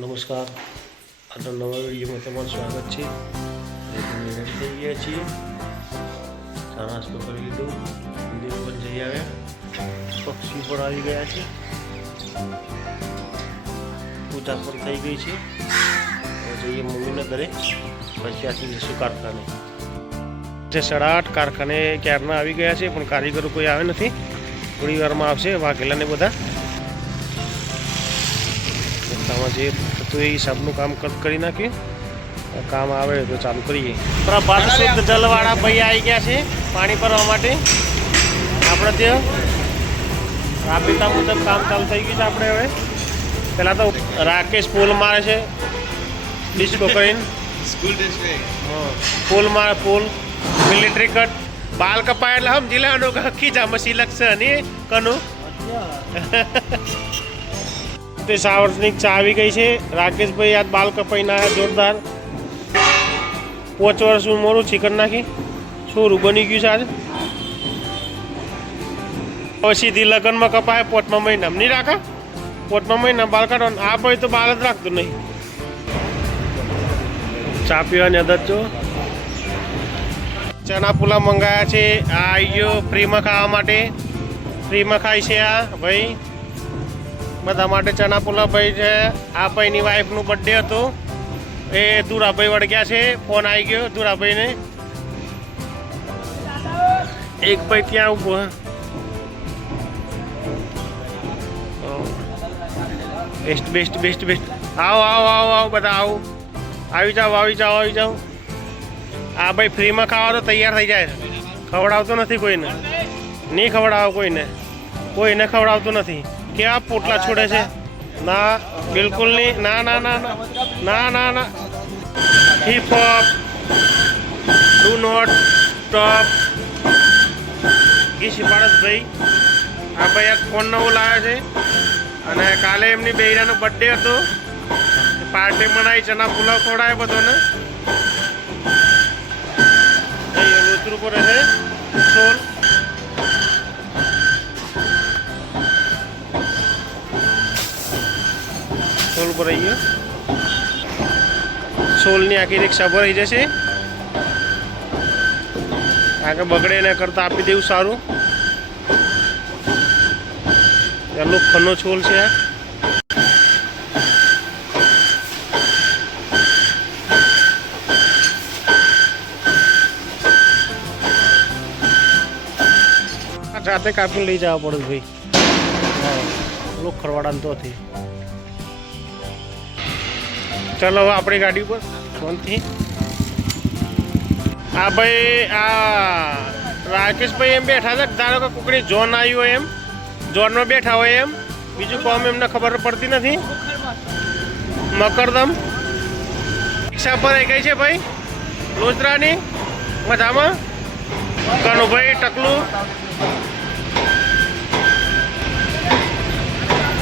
નમસ્કાર, આજના નવા વિડીયોમાં તમારું સ્વાગત છે. તમે રેડી થઈ ગયા છીએ, ચા નાસ્તો કરી લીધો, મંદિર પર જઈ આવ્યા, પક્ષી પણ આવી ગયા છે, પૂજા પણ થઈ ગઈ છે. હવે જઈએ મમ્મીના ઘરે, પછી ત્યાંથી જઈશું કારખાને. 8:30 કારખાને ક્યારના આવી ગયા છે, પણ કારીગરો કોઈ આવે નથી. થોડી વારમાં આવશે વાઘેલા ને બધા. જે થતું એ હિસાબનું કામ કરી નાખ્યું. કામ આવે તો ચાલુ કરીએ. પ્રભાત શુદ્ધ જલવાળા ભાઈ આવી ગયા છે પાણી ભરવા માટે. આપણે ત્યાં રાબેતા મુજબ કામ ચાલુ થઈ ગયું છે. આપણે હવે પહેલાં તો રાકેશ પોલ મારે છે, ડિસ્કો કરીને પોલ મારે, પોલ મિલિટરી કટ બાલ કપાય એટલે સમજી લેવાનું કે ખીજા મસી લગશે નહીં કનું. તે સાવરની ચા આવી ગઈ છે. રાકેશભાઈ આજ બાલ કપાઈને જોરદાર 5 વર્ષ મોરું ચિકન નાખી છોરું બની ગયું છે આજે. હવે સીધી લગ્નમાં કપાય 5મા મહિનામાં નહીં રાખા. 5મા મહિના બાલ કાઢવાનું. આ ભાઈ તો બાલ જ રાખતું નહીં. ચા પીવાની આદત જો. ચણા પુલા મંગાયા છે. આ આવી ગયો ફ્રીમાં ખાવા માટે. ફ્રીમાં ખાય છે આ ભાઈ. બધા માટે ચણા પુલા ભાઈ છે. આ ભાઈની વાઈફનું બર્થડે હતું, એ દુરાભાઈ વળગ્યા છે. ફોન આવી ગયો દુરાભાઈને. એક ભાઈ ત્યાં ઊભો. Best best best best. આવો આવો આવો આવો બધા આવો. આવી જાઓ આવી જાઓ આવી જાઓ. આ ભાઈ ફ્રીમાં ખાવા તો તૈયાર થઈ જાય. ખવડાવતો નથી કોઈને, નહીં ખવડાવો કોઈને, કોઈને ખવડાવતો નથી. કેવા પોટલા છોડે છે? ના બિલકુલ નહીં. ના ના ના ના ના ના ના. Hip hop, do not stop. ગીસી પાડસ ભાઈ. આ ભાઈ આ ફોન નવો લાવ્યો છે, અને કાલે એમની બહેરાનો બર્થડે હતો. પાર્ટી મનાવી, ચણા પુલાવ ખવડાવે બધાને. ઉતરું પડે છે સોલ. સોલ ભરાઈ ગયો. સોલની આખી રિક્ષા ભરાઈ જશે. આગળ બગડે એના કરતાં આપી દેવું સારું. પહેલો ખનો છોલ છે આ. જાતે કાપીને લઈ જવા પડે ભાઈ. પેલો ખરવાડાને તો હતી. ચાલો હવે આપણી ગાડી પર ફોનથી. આ ભાઈ આ રાકેશભાઈ એમ બેઠા છે. ધારો કે કોકડી જોન આવ્યું હોય એમ, જોનમાં બેઠા હોય એમ. બીજું કોમ એમને ખબર પડતી નથી. મકરદમ રિક્ષા પર આવી ગઈ છે ભાઈ લોચરાની. મજામાં કનુભાઈ ટકલું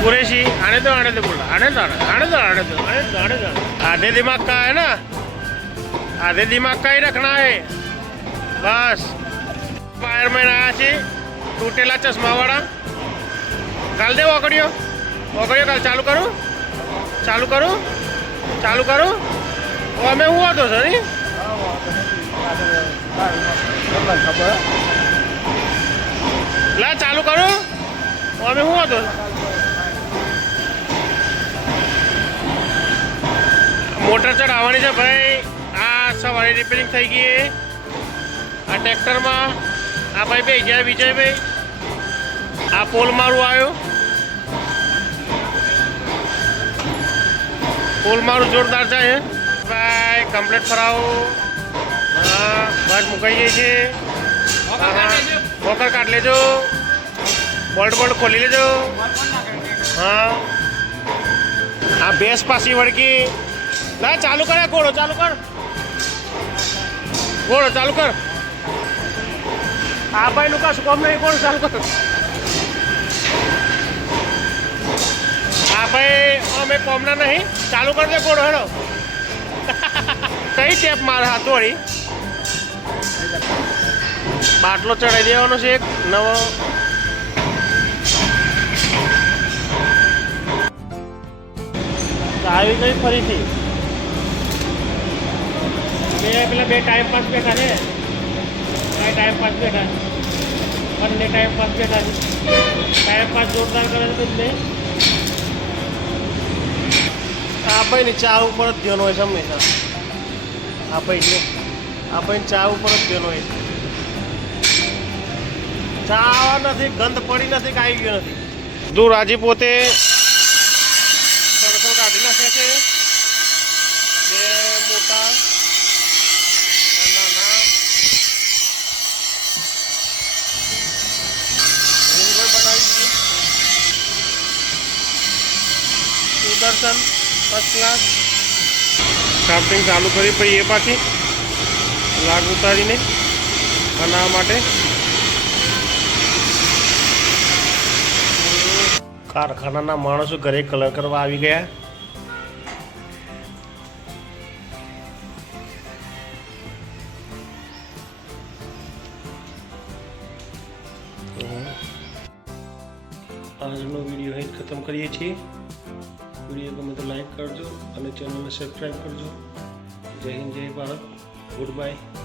कुरेशी आने दो बोला आने दो आधे दिमाग का है ना, आधे दिमाग का ही रखना है बस. फायरमैन आया છે તૂટેલા ચશ્મા વાળા. કાલ દે ઓગળ્યો કાલ ચાલુ કરું અમે હું હતો સર લા ચાલુ કરું અમે હું હતો. મોટર ચડાવવાની છે ભાઈ. આ સવારે રિપેરિંગ થઈ ગઈ. આ ટ્રેક્ટરમાં આ ભાઈ બે ગયા વિજયભાઈ. આ પોલ મારું આવ્યો. પોલ મારું જોરદાર છે ભાઈ. કમ્પ્લીટ ફરાવો. હા બસ મુકાઈ જાય છે. વોકર કાઢ લેજો. બોલ્ટ ખોલી લેજો. હા આ ભેંસ પાછી વળગી. ના ચાલુ કર. ઘોડો ચાલુ કર. આ ભાઈ નું કશું કોમ નહીં. ઘોડો ચાલુ કર. આ ભાઈ અમે કોમના નહીં. ચાલુ કર દે ઘોડો. હેડો કઈ ટેપ મારે હાથ વળી. બાટલો ચડાવી દેવાનો છે એક નવો. આવી ગઈ ફરીથી પેલા બે ટાઈમ પાસ બેઠા ને ટાઈમ પાસ બેઠા બંને ટાઈમ પાસ બેઠા છે ટાઈમ પાસ જોરદાર કરે છે બંને આ ભાઈ ને ચા ઉપર જ ધ્યાન હોય છે હંમેશા આ ભાઈ ચા ઉપર જ ધ્યાન હોય છે ચા આવા નથી ગંધ પડી નથી કે આવી ગયો નથી દૂર રાજી પોતે સર્કલ કાઢી નાખે છે બે મોટા નાના રીંગણ બનાવી દીધી સુદર્શન ફર્સ્ટ ક્લાસ ક્રાફ્ટિંગ ચાલુ કરી પછી એ પાછી લાગ ઉતારીને બનાવવા માટે કારખાનાના માણસો ઘરે કલર કરવા આવી ગયા આજનો વિડીયો અહીં ખતમ કરીએ છીએ વિડીયો ગમે તો લાઈક કરજો અને ચેનલને સબસ્ક્રાઈબ કરજો જય હિન્દ જય ભારત ગુડ બાય